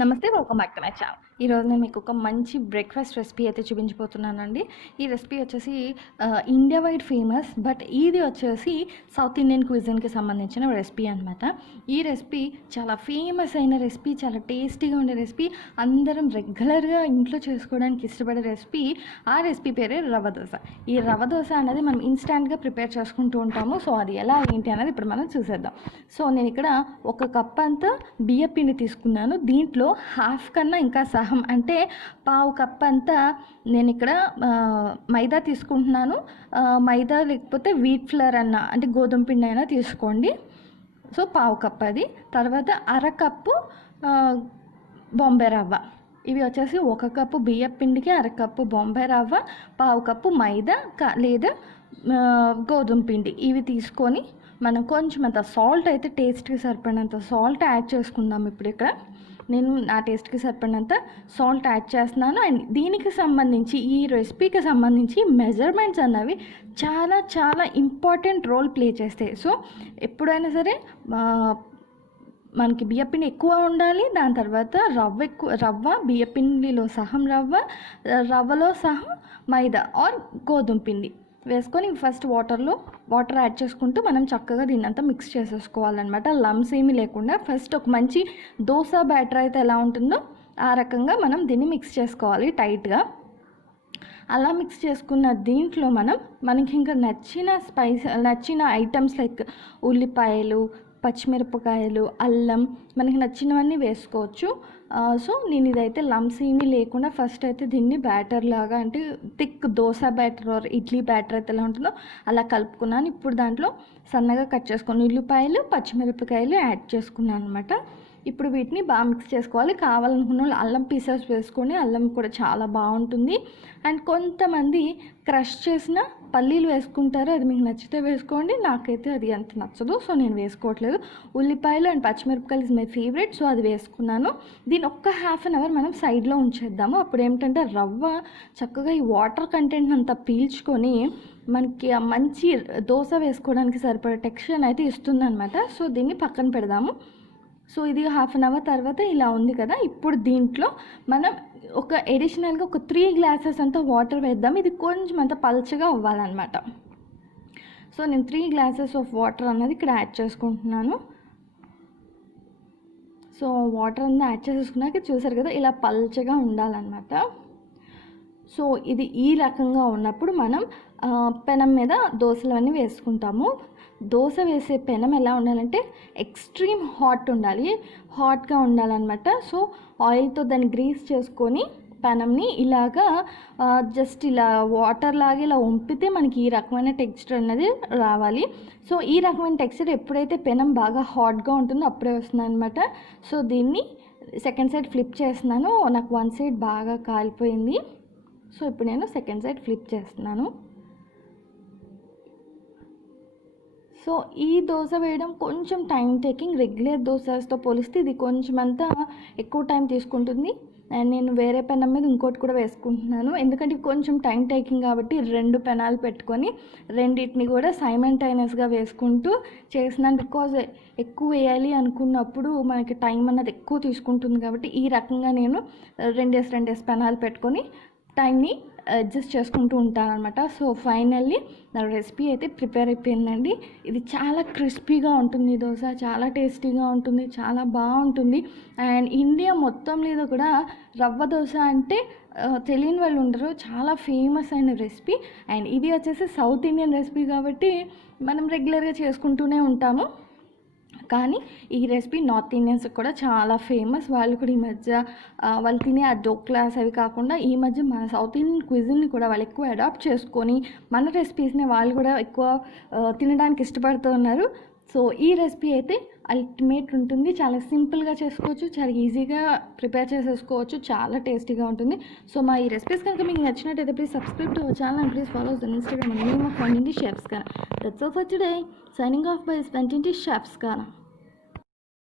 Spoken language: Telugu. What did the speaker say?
నమస్తే, welcome back to my channel. ఈరోజు నేను మీకు ఒక మంచి బ్రేక్ఫాస్ట్ రెసిపీ అయితే చూపించబోతున్నానండి. ఈ రెసిపీ వచ్చేసి ఇండియా వైడ్ ఫేమస్, బట్ ఇది వచ్చేసి సౌత్ ఇండియన్ క్విజిన్కి సంబంధించిన రెసిపీ అనమాట. ఈ రెసిపీ చాలా ఫేమస్ అయిన రెసిపీ, చాలా టేస్టీగా ఉండే రెసిపీ, అందరం రెగ్యులర్గా ఇంట్లో చేసుకోవడానికి ఇష్టపడే రెసిపీ. ఆ రెసిపీ పేరే రవ దోశ. ఈ రవ దోశ అనేది మనం ఇన్స్టాంట్గా ప్రిపేర్ చేసుకుంటూ ఉంటాము. సో అది ఎలా ఏంటి అనేది ఇప్పుడు మనం చూసేద్దాం. సో నేను ఇక్కడ 1 కప్ అంతా బియ్య పిండి తీసుకున్నాను. దీంట్లో హాఫ్ కన్నా ఇంకా సహం అంటే 1/2 కప్ అంతా నేను ఇక్కడ మైదా తీసుకుంటున్నాను. మైదా లేకపోతే వీట్ ఫ్లోర్ అంటే గోధుమ పిండి అయినా తీసుకోండి. సో 1/2 కప్ అది. తర్వాత 1/2 కప్పు బాంబే రవ్వ. ఇవి వచ్చేసి 1 కప్పు బియ్య పిండికి 1/2 కప్పు బాంబే రవ్వ, 1/2 కప్పు మైదా లేదా గోధుమ పిండి. ఇవి తీసుకొని మనం కొంచెం అంత సాల్ట్ అయితే టేస్ట్కి సరిపడినంత సాల్ట్ యాడ్ చేసుకుందాం. ఇప్పుడు ఇక్కడ నేను నా టేస్ట్కి సరిపడినంత సాల్ట్ యాడ్ చేస్తున్నాను. అండ్ దీనికి సంబంధించి, ఈ రెసిపీకి సంబంధించి మెజర్మెంట్స్ అన్నవి చాలా చాలా ఇంపార్టెంట్ రోల్ ప్లే చేస్తాయి. సో ఎప్పుడైనా సరే మనకి బియ్యపిండి ఎక్కువ ఉండాలి. దాని తర్వాత రవ్వ బియ్యపిండిలో సహం రవ్వలో సహం మైదా ఆర్ గోధుమ పిండి వేసుకొని ఫస్ట్ వాటర్ యాడ్ చేసుకుంటూ మనం చక్కగా దీన్నంతా మిక్స్ చేసేసుకోవాలన్నమాట. లమ్స్ ఏమీ లేకుండా ఫస్ట్ ఒక మంచి దోశ బ్యాటర్ అయితే ఎలా ఉంటుందో ఆ రకంగా మనం దీన్ని మిక్స్ చేసుకోవాలి టైట్గా. అలా మిక్స్ చేసుకున్న దీంట్లో మనకి ఇంకా నచ్చిన ఐటమ్స్ లైక్ ఉల్లిపాయలు, పచ్చిమిరపకాయలు, అల్లం, మనకి నచ్చినవన్నీ వేసుకోవచ్చు. సో నేను ఇదైతే లమ్స్ ఏమీ లేకుండా ఫస్ట్ అయితే దీన్ని బ్యాటర్ లాగా, అంటే thick dosa batter or idli batter అయితే ఎలా ఉంటుందో అలా కలుపుకున్నాను. ఇప్పుడు దాంట్లో సన్నగా కట్ చేసుకుని ఉల్లిపాయలు, పచ్చిమిరపకాయలు యాడ్ చేసుకున్నాను అనమాట. ఇప్పుడు వీటిని బాగా మిక్స్ చేసుకోవాలి. కావాలనుకున్న వాళ్ళు అల్లం పీసెస్ వేసుకొని, అల్లం కూడా చాలా బాగుంటుంది. అండ్ కొంతమంది క్రష్ చేసిన పల్లీలు వేసుకుంటారు, అది మీకు నచ్చితే వేసుకోండి. నాకైతే అది అంత నచ్చదు, సో నేను వేసుకోవట్లేదు. ఉల్లిపాయలు అండ్ పచ్చిమిరపకాయలు ఇస్ మై ఫేవరెట్, సో అది వేసుకున్నాను. దీన్ని ఒక్క ½ అన్ అవర్ మనం సైడ్లో ఉంచేద్దాము. అప్పుడు ఏమిటంటే రవ్వ చక్కగా ఈ వాటర్ కంటెంట్ అంతా పీల్చుకొని మనకి ఆ మంచి దోశ వేసుకోవడానికి సరిపడే టెక్స్చర్ అయితే ఇస్తుంది అనమాట. సో దీన్ని పక్కన పెడదాము. సో ఇది ½ అన్ అవర్ తర్వాత ఇలా ఉంది కదా. ఇప్పుడు దీంట్లో మనం ఒక ఎడిషనల్గా ఒక 3 గ్లాసెస్ అంతా వాటర్ వేద్దాం. ఇది కొంచెం అంత పల్చగా అవ్వాలన్నమాట. సో నేను 3 గ్లాసెస్ ఆఫ్ వాటర్ అన్నది ఇక్కడ యాడ్ చేసుకుంటున్నాను. సో వాటర్ అంతా యాడ్ చేసేసుకున్నాక చూసారు కదా, ఇలా పల్చగా ఉండాలన్నమాట. సో ఇది ఈ రకంగా ఉన్నప్పుడు మనం పెనం మీద దోశలు అన్నీ వేసుకుంటాము. దోశ వేసే పెనం ఎలా ఉండాలంటే ఎక్స్ట్రీమ్ హాట్గా ఉండాలన్నమాట. సో ఆయిల్తో దాన్ని గ్రీస్ చేసుకొని పెనంని ఇలాగా జస్ట్ ఇలా వాటర్ లాగా ఇలా వంపితే మనకి ఈ రకమైన టెక్స్చర్ అనేది రావాలి. సో ఈ రకమైన టెక్స్చర్ ఎప్పుడైతే పెనం బాగా హాట్గా ఉంటుందో అప్పుడే వస్తుంది అనమాట. సో దీన్ని సెకండ్ సైడ్ ఫ్లిప్ చేస్తున్నాను. నాకు 1 సైడ్ బాగా కాలిపోయింది. సో ఇప్పుడు నేను సెకండ్ సైడ్ ఫ్లిప్ చేస్తున్నాను. సో ఈ దోశ వేయడం కొంచెం టైం టేకింగ్. రెగ్యులర్ దోశతో పోలిస్తే ఇది కొంచెం అంతా ఎక్కువ టైం తీసుకుంటుంది. అండ్ నేను వేరే పెనం మీద ఇంకోటి కూడా వేసుకుంటున్నాను, ఎందుకంటే కొంచెం టైం టేకింగ్ కాబట్టి 2 పెనాలు పెట్టుకొని రెండింటిని కూడా సైమల్టేనియస్గా వేసుకుంటూ చేస్తున్నాను. బికాజ్ ఎక్కువ వేయాలి అనుకున్నప్పుడు మనకి టైం అన్నది ఎక్కువ తీసుకుంటుంది కాబట్టి ఈ రకంగా నేను 2 పెనాలు పెట్టుకొని టైంని అడ్జస్ట్ చేసుకుంటూ ఉంటానన్నమాట. సో ఫైనల్లీ నా రెసిపీ అయితే ప్రిపేర్ అయిపోయిందండి. ఇది చాలా క్రిస్పీగా ఉంటుంది దోశ, చాలా టేస్టీగా ఉంటుంది, చాలా బాగుంటుంది. అండ్ ఇండియా మొత్తం మీద కూడా రవ్వ దోశ అంటే తెలియని వాళ్ళు ఉండరు, చాలా ఫేమస్ అయిన రెసిపీ. అండ్ ఇది వచ్చేసి సౌత్ ఇండియన్ రెసిపీ కాబట్టి మనం రెగ్యులర్గా చేసుకుంటూనే ఉంటాము. కానీ ఈ రెసిపీ నార్త్ ఇండియన్స్ కూడా చాలా ఫేమస్. వాళ్ళు కూడా ఈ మధ్య వాళ్ళు తినే ఆ డోక్లాస్ అవి కాకుండా ఈ మధ్య మన సౌత్ ఇండియన్ క్విజిన్ని కూడా వాళ్ళు ఎక్కువ అడాప్ట్ చేసుకొని మన రెసిపీస్ని వాళ్ళు కూడా ఎక్కువ తినడానికి ఇష్టపడుతూ ఉన్నారు. సో ఈ రెసిపీ అయితే అల్టిమేట్ ఉంటుంది. చాలా సింపుల్గా చేసుకోవచ్చు, చాలా ఈజీగా ప్రిపేర్ చేసేసుకోవచ్చు, చాలా టేస్టీగా ఉంటుంది. సో మా ఈ రెసిపీస్ కనుక మీకు నచ్చినట్టయితే please subscribe to our channel and please follow the Instagram name of Vantinti Chefs Canaan. That's all for today. Signing off by Vantinti Chefs Canaan.